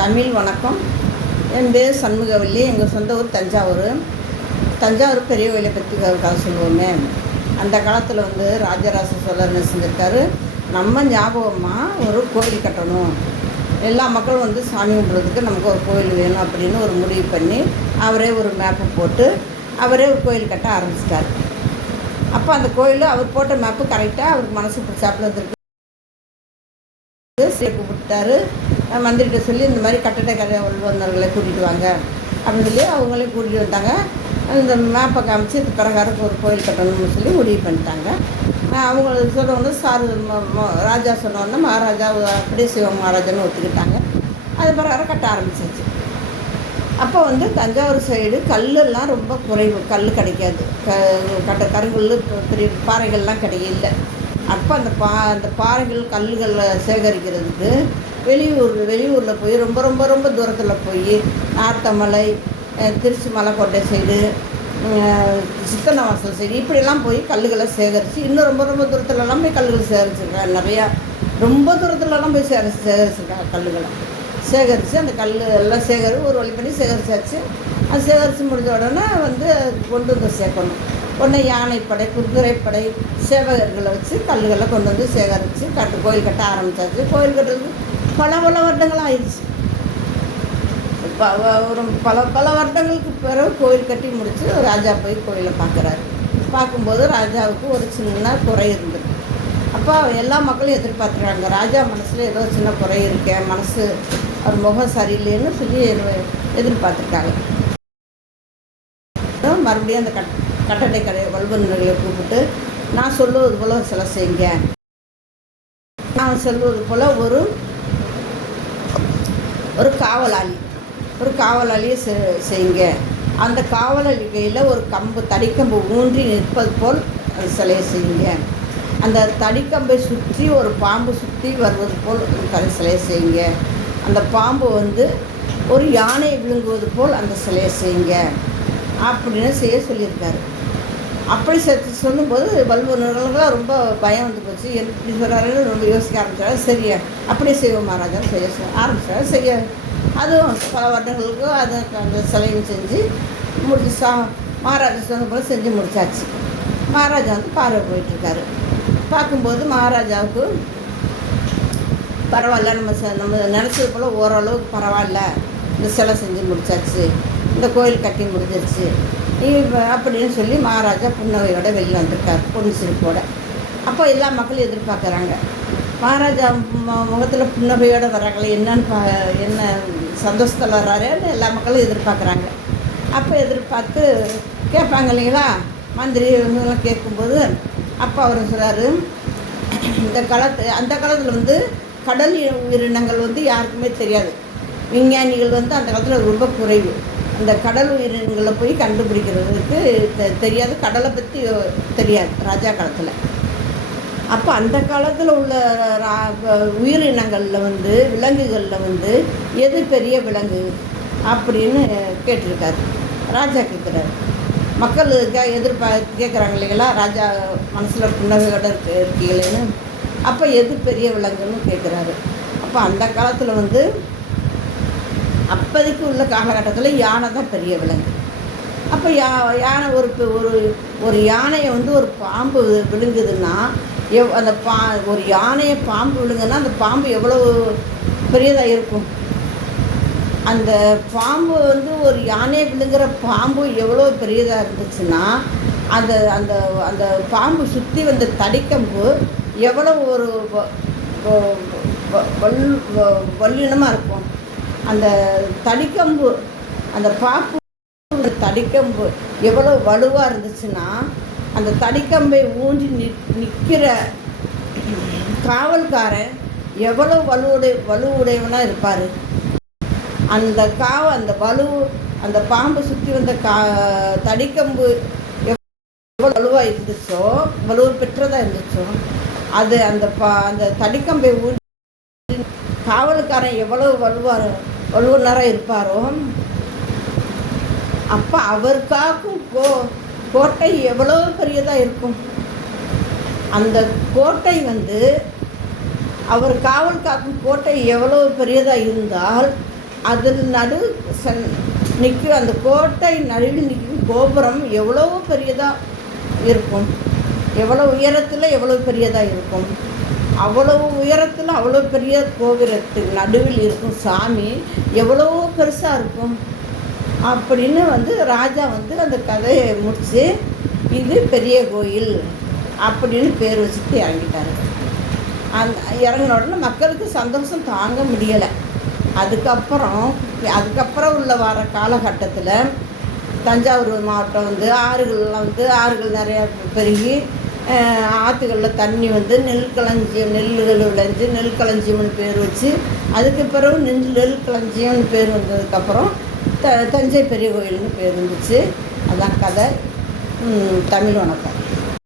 தமிழ் வணக்கம். என் பேர் சண்முகவல்லி. எங்கள் சொந்த ஊர் தஞ்சாவூர் பெரிய கோயிலை பற்றி கதை சொல்லுவோமே. அந்த காலத்தில் ராஜராஜ சோழர் என்ன செஞ்சுருக்காரு, நம்ம ஞாபகமாக ஒரு கோயில் கட்டணும், எல்லா மக்களும் சாமி கும்பிட்றதுக்கு நமக்கு ஒரு கோயில் வேணும் அப்படின்னு ஒரு முடிவு பண்ணி அவரே ஒரு மேப்பு போட்டு அவரே ஒரு கோயில் கட்ட ஆரம்பிச்சிட்டார். அப்போ அந்த கோயில் அவர் போட்ட மேப்பு கரெக்டாக அவருக்கு மனசு பிடிச்சாப்புல இருந்திருக்கு. கூப்பிட்டாரு, மந்திரிகிட்ட சொல்லி இந்த மாதிரி கட்டடக்கலை வல்லுநர்களை கூட்டிகிட்டு வாங்க அப்படின்னு சொல்லி அவங்களையும் கூட்டிகிட்டு வந்தாங்க. இந்த மேப்பை காமிச்சு இது பிரகாரம் ஒரு கோயில் கட்டணும்னு சொல்லி முடிவு பண்ணிட்டாங்க. அவங்க சொல்கிறவங்க ராஜா சொன்னோன்னா மகாராஜா அப்படியே சிவ மகாராஜான்னு ஒத்துக்கிட்டாங்க. அது பிரகாரம் கட்ட ஆரம்பிச்சிச்சு. அப்போ தஞ்சாவூர் சைடு கல்லெல்லாம் ரொம்ப குறைவு, கல் கிடைக்காது, கருங்கல் பெரிய பாறைகள்லாம் கிடைக்கல. அப்போ அந்த பாறைகள் கல்லுகளை சேகரிக்கிறதுக்கு வெளியூரில் போய் ரொம்ப ரொம்ப ரொம்ப தூரத்தில் போய் நார்த்தமலை, திருச்சி மலைக்கோட்டை சைடு, சித்தனவாசல் சைடு இப்படிலாம் போய் கல்லுகளை சேகரித்து இன்னும் ரொம்ப ரொம்ப தூரத்துலலாம் போய் கல்லுகள் சேகரிச்சிருக்காங்க. நிறையா ரொம்ப தூரத்துலலாம் போய் சேகரிச்சிருக்காங்க. கல்லுகளை சேகரித்து அந்த கல் எல்லாம் ஒரு வழி பண்ணி சேகரித்தாச்சு. அது சேகரித்து முடிஞ்ச உடனே கொண்டு சேர்க்கணும். உடனே யானைப்படை, குதிரைப்படை, சேவகர்களை வச்சு கல்லுகளை கொண்டு சேகரித்து கோயில் கட்ட ஆரம்பித்தாச்சு. கோயில் கட்டுறதுக்கு பல வருடங்கள் ஆயிடுச்சு. ஒரு பல வருடங்களுக்கு பிறகு கோயில் கட்டி முடித்து ராஜா போய் கோயிலை பார்க்குறாரு. பார்க்கும்போது ராஜாவுக்கு ஒரு சின்ன குறை இருந்தது. அப்போ எல்லா மக்களும் எதிர்பார்த்துருக்காங்க, ராஜா மனசில் ஏதோ சின்ன குறை இருக்கேன், மனசு அவர் முகம் சரியில்லைன்னு சொல்லி எதிர்பார்த்துருக்காங்க. மறுபடியும் அந்த கட்டடக்கலை வல்லுநர்களை கூப்பிட்டு, நான் சொல்லுவது போல் சில செய்யுங்க, நான் சொல்வது போல் ஒரு காவலாளியை செய்யுங்க, அந்த காவலாளி கையில் ஒரு தடிக்கம்பு ஊன்றி நிற்பது போல் சிலையை செய்யுங்க, அந்த தடிக்கம்பை சுற்றி ஒரு பாம்பு சுற்றி வருவது போல் சிலையை செய்யுங்க, அந்த பாம்பு ஒரு யானை விழுங்குவது போல் அந்த சிலையை செய்யுங்க அப்படின்னு செய்ய சொல்லியிருக்காரு. அப்படி சொல்லும்போது வல்லுநர்கள்லாம் ரொம்ப பயம் போச்சு. எப்படி சொல்கிறாருன்னு ரொம்ப யோசிக்க ஆரம்பிச்சாரு. சரியா அப்படியே செய்வோம் மகாராஜான்னு செய்ய ஆரம்பிச்சாரு. செய்ய அதுவும் பல வருடங்களுக்கு அந்த சிலையும் செஞ்சு முடிச்சு மகாராஜா சொன்ன போல் செஞ்சு முடிச்சாச்சு. மகாராஜா பார்வை போயிட்டுருக்காரு. பார்க்கும்போது மகாராஜாவுக்கு பரவாயில்ல, நம்ம நினச்சது போல் ஓரளவுக்கு பரவாயில்ல, இந்த சிலை செஞ்சு முடிச்சாச்சு, இந்த கோயில் கட்டி முடிஞ்சிருச்சு அப்படின்னு சொல்லி மகாராஜா புன்னகையோட வெளியில் வந்திருக்கார், பொண்ணு சிரிப்போட. அப்போ எல்லா மக்களும் எதிர்பார்க்குறாங்க, மகாராஜா முகத்தில் புன்னகையோடு வர்றாங்களே, என்ன சந்தோஷத்தில் வர்றாருன்னு எல்லா மக்களும் எதிர்பார்க்குறாங்க. அப்போ எதிர்பார்த்து கேட்பாங்க இல்லைங்களா, மந்திரி இவங்கெல்லாம் கேட்கும்போது அப்போ அவர் சொல்கிறாரு, அந்த காலத்தில் கடல் உயிரினங்கள் யாருக்குமே தெரியாது. விஞ்ஞானிகள் அந்த காலத்தில் ரொம்ப குறைவு. அந்த கடல் உயிரினங்களை போய் கண்டுபிடிக்கிறதுக்கு தெரியாது, கடலை பற்றி தெரியாது ராஜா காலத்தில். அப்போ அந்த காலத்தில் உள்ள உயிரினங்களில் விலங்குகளில் எது பெரிய விலங்கு அப்படின்னு கேட்டிருக்காரு. ராஜா கேட்குறாரு. மக்கள் கேட்குறாங்க இல்லைங்களா, ராஜா மனசில் புன்னகையோடு இருக்கீங்களேன்னு. அப்போ எது பெரிய விலங்குன்னு கேட்குறாரு. அப்போ அந்த காலத்தில் அப்போதைக்கு உள்ள காலகட்டத்தில் யானை தான் பெரிய விலங்கு. அப்போ யானை ஒரு யானையை ஒரு பாம்பு விழுங்குதுன்னா அந்த ஒரு யானையை பாம்பு விழுங்குன்னா அந்த பாம்பு எவ்வளோ பெரியதாக இருக்கும். அந்த பாம்பு ஒரு யானையை விழுங்குற பாம்பு எவ்வளோ பெரியதாக இருந்துச்சுன்னா அந்த அந்த அந்த பாம்பு சுற்றி வந்த தடிக்கம்பு எவ்வளோ ஒரு வல்லினமாக இருக்கும். அந்த தடிக்கம்பு, அந்த பாம்பு தடிக்கம்பு எவ்வளோ வலுவாக இருந்துச்சுன்னா அந்த தடிக்கம்பை ஊன்றி நிற்கிற காவல்காரன் எவ்வளோ வலுவுடையவனாக இருப்பார். அந்த பாம்பு சுற்றி வந்த தடிக்கம்பு எவ்வளோ வலுவாக இருந்துச்சோ, வலுவு பெற்றதாக இருந்துச்சோ, அது அந்த தடிக்கம்பை ஊன்றி காவல்காரன் எவ்வளோ வலுவனராக இருப்பாரோ, அப்போ அவர் காக்கும் கோட்டை எவ்வளோ பெரியதாக இருக்கும். அந்த கோட்டை அவர் காவல் காக்கும் கோட்டை எவ்வளோ பெரியதாக இருந்தால் அதில் நிற்கும் அந்த கோட்டை நடுவில் நிற்கும் கோபுரம் எவ்வளோ பெரியதாக இருக்கும், எவ்வளோ உயரத்தில் எவ்வளோ பெரியதாக இருக்கும். அவ்வளோ உயரத்தில் அவ்வளோ பெரிய கோபுரத்துக்கு நடுவில் இருக்கும் சாமி எவ்வளோ பெருசாக இருக்கும் அப்படின்னு ராஜா அந்த கதையை முடித்து இது பெரிய கோயில் அப்படின்னு பேர் வச்சுட்டு இறங்கிட்டார். இறங்கின உடனே மக்களுக்கு சந்தோஷம் தாங்க முடியலை. அதுக்கப்புறம் உள்ள வர காலகட்டத்தில் தஞ்சாவூர் மாவட்டம் ஆறுகள் நிறையா பெருகி ஆற்றுகளில் தண்ணி நெல்கள் விளைஞ்சு நெல்களஞ்சியம்னு பேர் வச்சு அதுக்கு பிறகு நெல்களஞ்சியம்னு பேர் வந்ததுக்கப்புறம் தஞ்சை பெரிய கோயில்னு பேர் இருந்துச்சு. அதான் கதை. தமிழ் வணக்கம்.